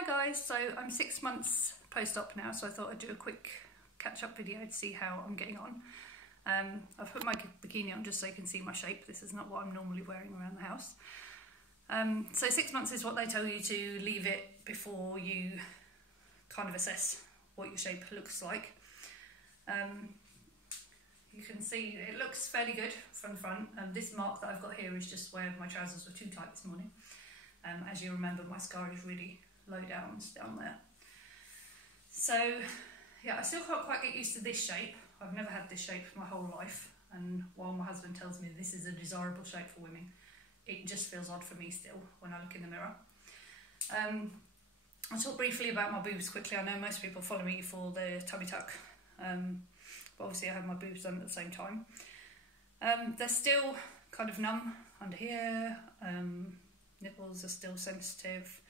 Hi guys, so I'm 6 months post-op now, so I thought I'd do a quick catch-up video to see how I'm getting on. I've put my bikini on just so you can see my shape. This is not what I'm normally wearing around the house. So 6 months is what they tell you to leave it before you kind of assess what your shape looks like. You can see it looks fairly good from the front. This mark that I've got here is just where my trousers were too tight this morning. As you remember, my scar is really low down there. So yeah, I still can't quite get used to this shape. I've never had this shape my whole life, and while my husband tells me this is a desirable shape for women, it just feels odd for me still when I look in the mirror. I'll talk briefly about my boobs quickly. I know most people follow me for the tummy tuck, but obviously I have my boobs done at the same time. They're still kind of numb under here, nipples are still sensitive.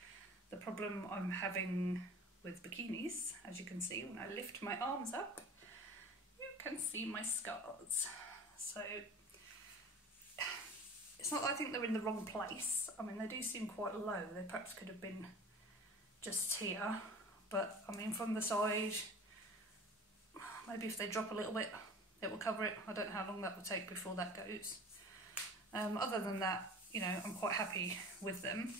The problem I'm having with bikinis, as you can see when I lift my arms up, you can see my scars. So it's not that I think they're in the wrong place. I mean, they do seem quite low. They perhaps could have been just here, but I mean from the side, maybe if they drop a little bit, it will cover it. I don't know how long that will take before that goes. Other than that, you know, I'm quite happy with them.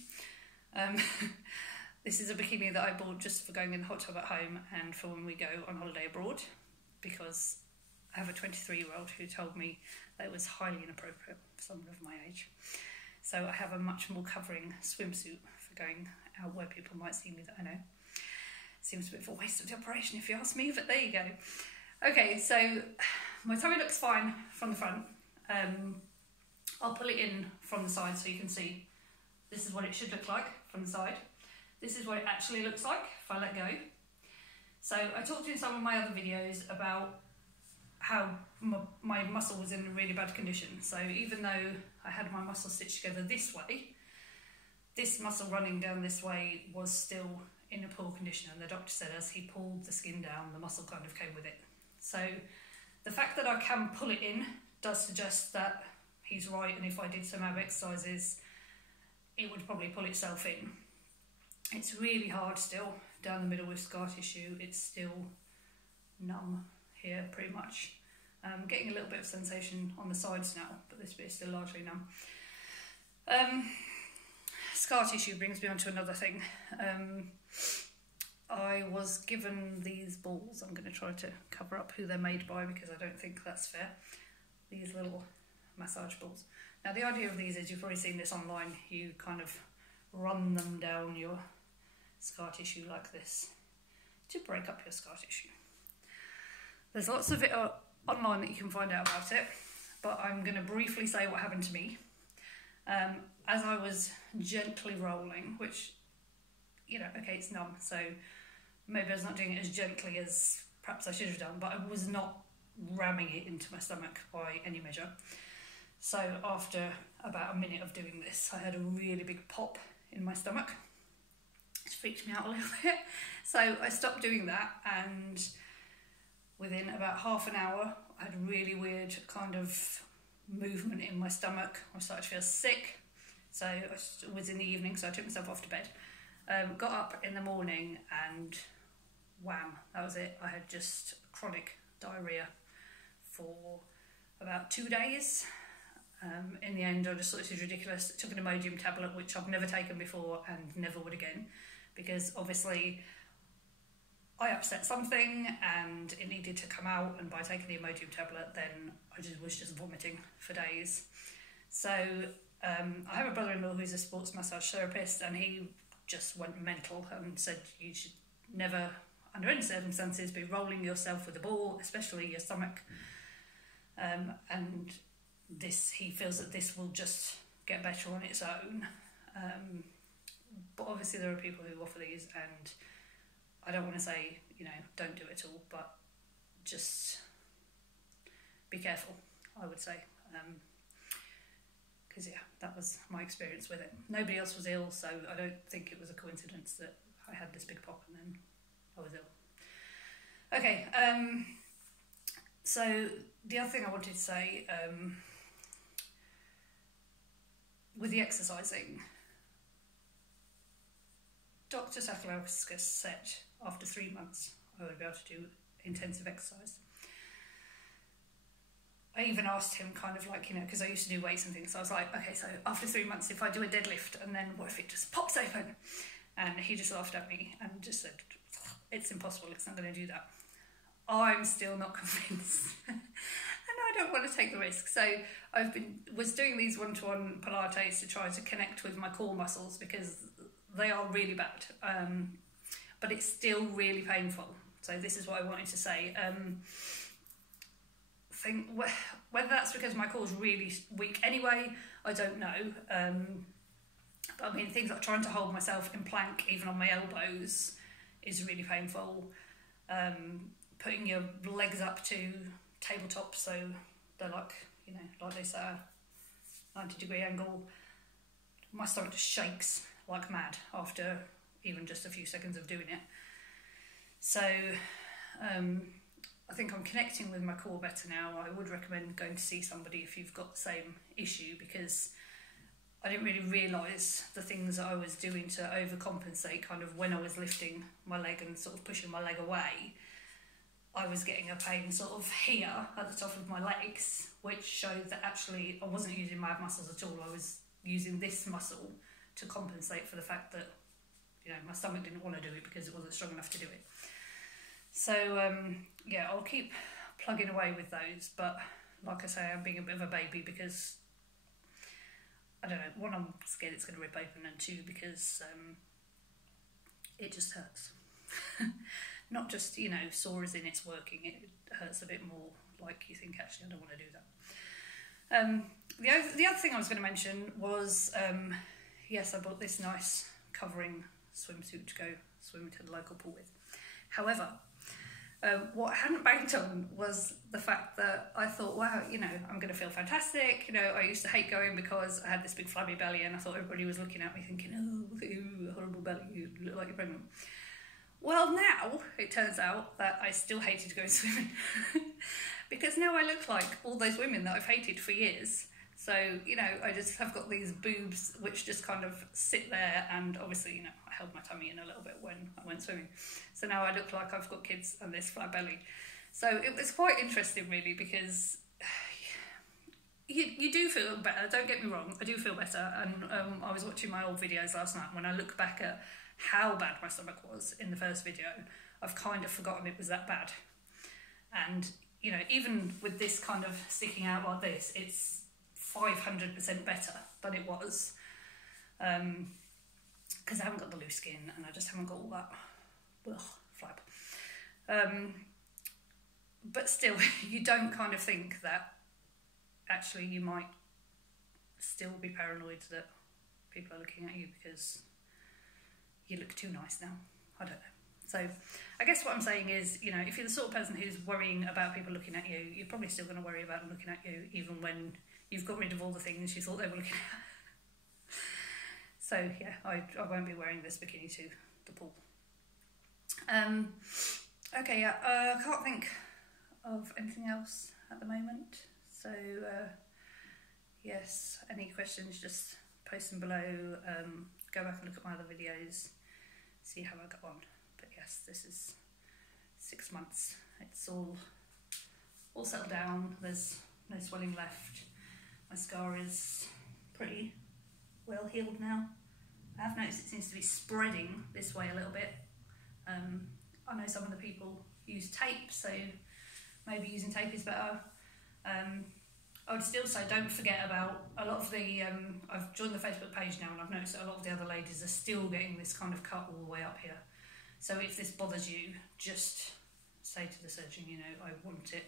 This is a bikini that I bought just for going in the hot tub at home and for when we go on holiday abroad, because I have a 23-year-old who told me that it was highly inappropriate for someone of my age. So I have a much more covering swimsuit for going out where people might see me that I know. Seems a bit of a waste of the operation if you ask me, but there you go. Okay, so my tummy looks fine from the front. I'll pull it in from the side so you can see this is what it should look like from the side. This is what it actually looks like if I let go. So I talked in some of my other videos about how my muscle was in a really bad condition. So even though I had my muscle stitched together this way, this muscle running down this way was still in a poor condition, and the doctor said as he pulled the skin down, the muscle kind of came with it. So the fact that I can pull it in does suggest that he's right, and if I did some ab exercises, it would probably pull itself in. It's really hard still down the middle with scar tissue. It's still numb here pretty much. Getting a little bit of sensation on the sides now, but this bit is still largely numb. Scar tissue brings me on to another thing. I was given these balls. I'm going to try to cover up who they're made by because I don't think that's fair. These little massage balls. Now the idea of these is, you've probably seen this online, you kind of run them down your scar tissue like this to break up your scar tissue. There's lots of it online that you can find out about it, but I'm going to briefly say what happened to me. As I was gently rolling, which, you know, okay, it's numb, so maybe I was not doing it as gently as perhaps I should have done, but I was not ramming it into my stomach by any measure. So after about a minute of doing this, I had a really big pop in my stomach. It freaked me out a little bit. So I stopped doing that, and within about half an hour, I had a really weird kind of movement in my stomach. I started to feel sick. So it was in the evening, so I took myself off to bed. Got up in the morning and wham, that was it. I had just chronic diarrhoea for about 2 days. In the end, I just thought this was ridiculous. I took an Imodium tablet, which I've never taken before and never would again, because obviously I upset something and it needed to come out, and by taking the Imodium tablet, then I was just vomiting for days. So I have a brother-in-law who's a sports massage therapist, and he just went mental and said you should never, under any circumstances, be rolling yourself with a ball, especially your stomach. And this, he feels that this will just get better on its own. But obviously there are people who offer these, and I don't want to say, you know, don't do it all, but just be careful, I would say. Because yeah, that was my experience with it. Nobody else was ill, so I don't think it was a coincidence that I had this big pop and then I was ill. Okay, so the other thing I wanted to say, with the exercising, Dr. Sakalowskis said after 3 months I would be able to do intensive exercise. I even asked him kind of like, you know, because I used to do weights and things, so I was like, okay, so after 3 months, if I do a deadlift, and then what if it just pops open? And he just laughed at me and just said, it's impossible, it's not going to do that. I'm still not convinced. And I don't want to take the risk. So I was doing these one-to-one Pilates to try to connect with my core muscles because they are really bad. But it's still really painful. So this is what I wanted to say. Think whether that's because my core's really weak anyway, I don't know. But I mean, things like trying to hold myself in plank, even on my elbows, is really painful. Putting your legs up to tabletop so they're like, you know, like this 90-degree angle. My stomach just shakes like mad after even just a few seconds of doing it. So I think I'm connecting with my core better now. I would recommend going to see somebody if you've got the same issue, because I didn't really realise the things that I was doing to overcompensate kind of when I was lifting my leg and sort of pushing my leg away. I was getting a pain sort of here at the top of my legs, which showed that actually I wasn't using my ab muscles at all. I was using this muscle to compensate for the fact that, you know, my stomach didn't want to do it because it wasn't strong enough to do it. So yeah, I'll keep plugging away with those, but like I say, I'm being a bit of a baby because I don't know, one, I'm scared it's going to rip open, and two, because it just hurts. Not just, you know, sore as in it's working, it hurts a bit more, like you think, actually, I don't want to do that. The other thing I was going to mention was, yes, I bought this nice covering swimsuit to go swimming to the local pool with. However, what I hadn't banked on was the fact that I thought, wow, you know, I'm going to feel fantastic. You know, I used to hate going because I had this big flabby belly and I thought everybody was looking at me thinking, oh, ew, horrible belly, you look like you're pregnant. Well, now it turns out that I still hated going swimming because now I look like all those women that I've hated for years. So, you know, I just have got these boobs which just kind of sit there, and obviously, you know, I held my tummy in a little bit when I went swimming. So now I look like I've got kids and this flat belly. So it was quite interesting really, because you do feel better, don't get me wrong, I do feel better. And I was watching my old videos last night, and when I look back at how bad my stomach was in the first video, I've kind of forgotten it was that bad. And, you know, even with this kind of sticking out like this, it's 500% better than it was, because I haven't got the loose skin and I just haven't got all that flab. But still, you don't kind of think that actually you might still be paranoid that people are looking at you because you look too nice now. I don't know. So I guess what I'm saying is, you know, if you're the sort of person who's worrying about people looking at you, you're probably still going to worry about them looking at you even when you've got rid of all the things you thought they were looking at. So yeah, I won't be wearing this bikini to the pool. Okay, yeah, I can't think of anything else at the moment. So yes, any questions, just post them below. Go back and look at my other videos, see how I got on. But yes, this is 6 months. It's all settled down. There's no swelling left. My scar is pretty well healed now. I have noticed it seems to be spreading this way a little bit. I know some of the people use tape, so maybe using tape is better. I would still say don't forget about a lot of the, I've joined the Facebook page now, and I've noticed that a lot of the other ladies are still getting this kind of cut all the way up here. So if this bothers you, just say to the surgeon, you know, I want it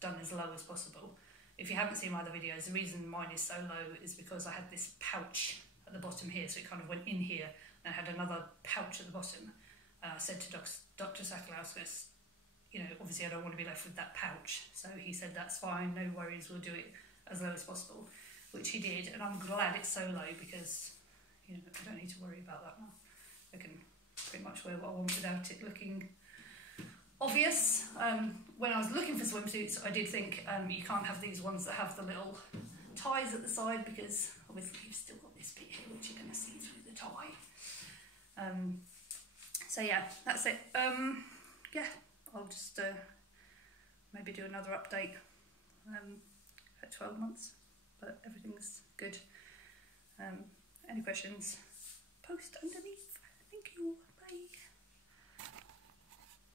done as low as possible. If you haven't seen my other videos, the reason mine is so low is because I had this pouch at the bottom here, so it kind of went in here, and I had another pouch at the bottom. I said to Dr. Sakalowskis, you know, obviously I don't want to be left with that pouch. So he said, that's fine, no worries, we'll do it as low as possible, which he did. And I'm glad it's so low because, you know, I don't need to worry about that now. I can pretty much wear what I want without it looking obvious. When I was looking for swimsuits, I did think you can't have these ones that have the little ties at the side, because obviously you've still got this bit here which you're going to see through the tie. So yeah, that's it. Yeah, I'll just maybe do another update at 12 months, but everything's good. Any questions, post underneath. Thank you.